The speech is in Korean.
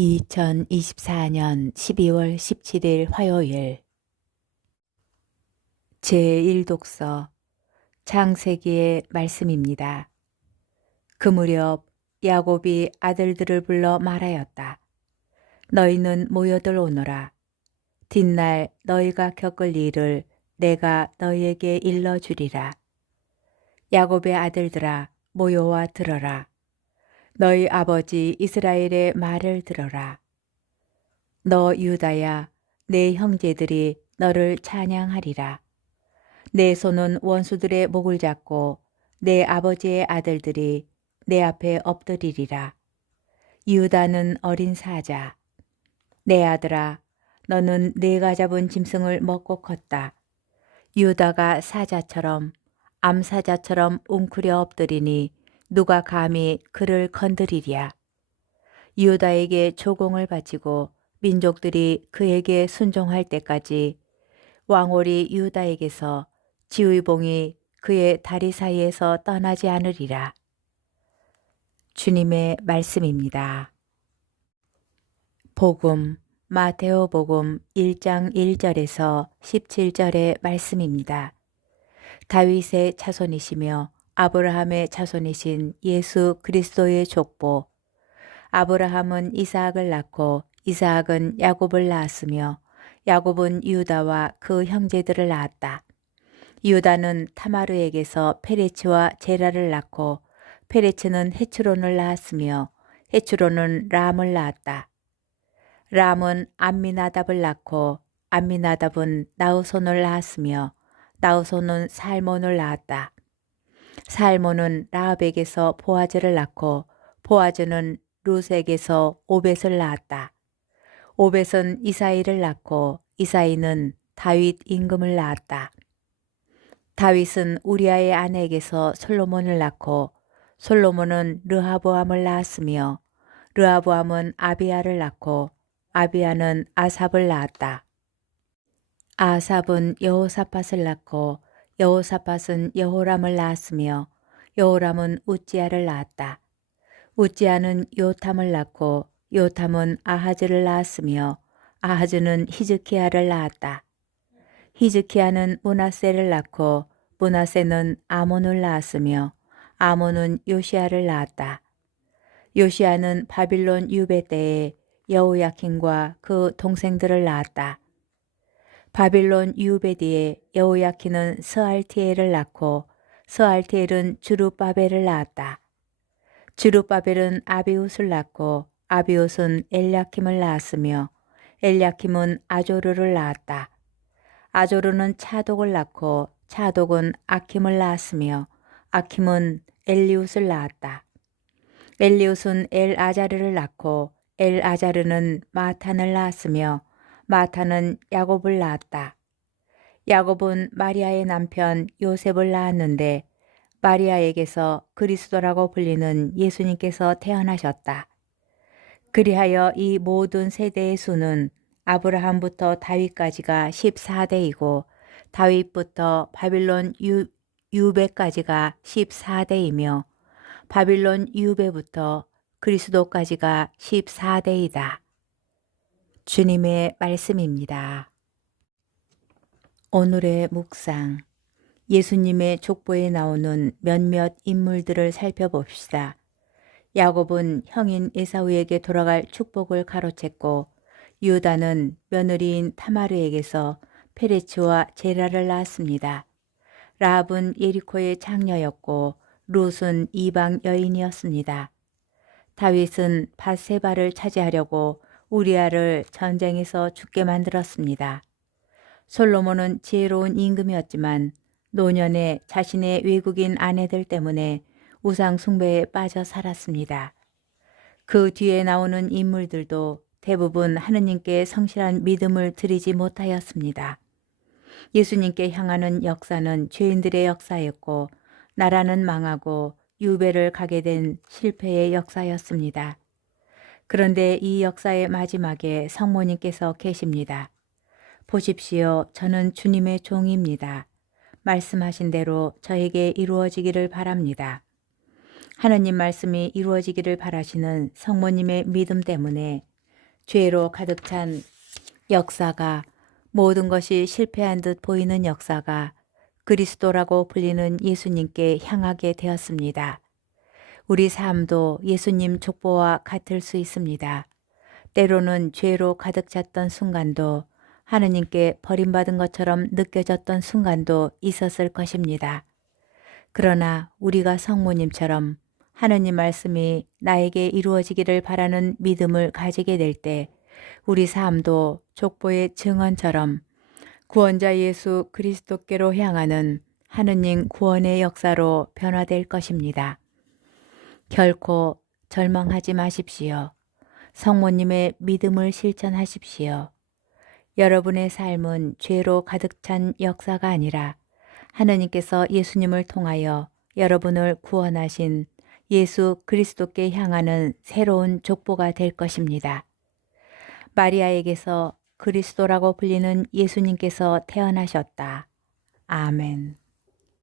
2024년 12월 17일 화요일 제1독서 창세기의 말씀입니다. 그 무렵 야곱이 아들들을 불러 말하였다. 너희는 모여들 오너라. 뒷날 너희가 겪을 일을 내가 너희에게 일러주리라. 야곱의 아들들아 모여와 들어라. 너희 아버지 이스라엘의 말을 들어라. 너 유다야, 내 형제들이 너를 찬양하리라. 내 손은 원수들의 목을 잡고 내 아버지의 아들들이 내 앞에 엎드리리라. 유다는 어린 사자. 내 아들아, 너는 내가 잡은 짐승을 먹고 컸다. 유다가 사자처럼 암사자처럼 웅크려 엎드리니 누가 감히 그를 건드리랴. 유다에게 조공을 바치고 민족들이 그에게 순종할 때까지 왕홀이 유다에게서 지휘봉이 그의 다리 사이에서 떠나지 않으리라. 주님의 말씀입니다. 복음 마테오 복음 1장 1절에서 17절의 말씀입니다. 다윗의 자손이시며 아브라함의 자손이신 예수 그리스도의 족보. 아브라함은 이삭을 낳고 이삭은 야곱을 낳았으며 야곱은 유다와 그 형제들을 낳았다. 유다는 타마르에게서 페레츠와 제라를 낳고 페레츠는 헤츠론을 낳았으며 헤츠론은 람을 낳았다. 람은 암미나답을 낳고 암미나답은 나우손을 낳았으며 나우손은 살몬을 낳았다. 살몬은 라합에게서 보아즈를 낳고 보아즈는 루스에게서 오벳을 낳았다. 오벳은 이사이를 낳고 이사이는 다윗 임금을 낳았다. 다윗은 우리아의 아내에게서 솔로몬을 낳고 솔로몬은 르하보암을 낳았으며 르하보암은 아비아를 낳고 아비아는 아삽을 낳았다. 아삽은 여호사팟을 낳고 여호사밧은 여호람을 낳았으며 여호람은 우찌아를 낳았다. 우찌아는 요탐을 낳고 요탐은 아하즈를 낳았으며 아하즈는 히즈키야를 낳았다. 히즈키야는 문하세를 낳고 문하세는 아몬을 낳았으며 아몬은 요시아를 낳았다. 요시아는 바빌론 유배 때에 여호야킨과 그 동생들을 낳았다. 바빌론 유베디에 여호야키는 스알티엘을 낳고 스알티엘은 주루바벨을 낳았다. 주루바벨은 아비웃을 낳고 아비웃은 엘야킴을 낳았으며 엘야킴은 아조르를 낳았다. 아조르는 차독을 낳고 차독은 아킴을 낳았으며 아킴은 엘리웃을 낳았다. 엘리웃은 엘아자르를 낳고 엘아자르는 마탄을 낳았으며 마타는 야곱을 낳았다. 야곱은 마리아의 남편 요셉을 낳았는데 마리아에게서 그리스도라고 불리는 예수님께서 태어나셨다. 그리하여 이 모든 세대의 수는 아브라함부터 다윗까지가 14대이고 다윗부터 바빌론 유, 유배까지가 14대이며 바빌론 유배부터 그리스도까지가 14대이다. 주님의 말씀입니다. 오늘의 묵상. 예수님의 족보에 나오는 몇몇 인물들을 살펴봅시다. 야곱은 형인 에사우에게 돌아갈 축복을 가로챘고 유다는 며느리인 타마르에게서 페레츠와 제라를 낳았습니다. 라합은 예리코의 장녀였고 룻은 이방 여인이었습니다. 다윗은 바세바를 차지하려고 우리아를 전쟁에서 죽게 만들었습니다. 솔로몬은 지혜로운 임금이었지만 노년에 자신의 외국인 아내들 때문에 우상 숭배에 빠져 살았습니다. 그 뒤에 나오는 인물들도 대부분 하느님께 성실한 믿음을 드리지 못하였습니다. 예수님께 향하는 역사는 죄인들의 역사였고 나라는 망하고 유배를 가게 된 실패의 역사였습니다. 그런데 이 역사의 마지막에 성모님께서 계십니다. 보십시오. 저는 주님의 종입니다. 말씀하신 대로 저에게 이루어지기를 바랍니다. 하느님 말씀이 이루어지기를 바라시는 성모님의 믿음 때문에 죄로 가득 찬 역사가 모든 것이 실패한 듯 보이는 역사가 그리스도라고 불리는 예수님께 향하게 되었습니다. 우리 삶도 예수님 족보와 같을 수 있습니다. 때로는 죄로 가득 찼던 순간도 하느님께 버림받은 것처럼 느껴졌던 순간도 있었을 것입니다. 그러나 우리가 성모님처럼 하느님 말씀이 나에게 이루어지기를 바라는 믿음을 가지게 될 때 우리 삶도 족보의 증언처럼 구원자 예수 그리스도께로 향하는 하느님 구원의 역사로 변화될 것입니다. 결코 절망하지 마십시오. 성모님의 믿음을 실천하십시오. 여러분의 삶은 죄로 가득 찬 역사가 아니라 하느님께서 예수님을 통하여 여러분을 구원하신 예수 그리스도께 향하는 새로운 족보가 될 것입니다. 마리아에게서 그리스도라고 불리는 예수님께서 태어나셨다. 아멘.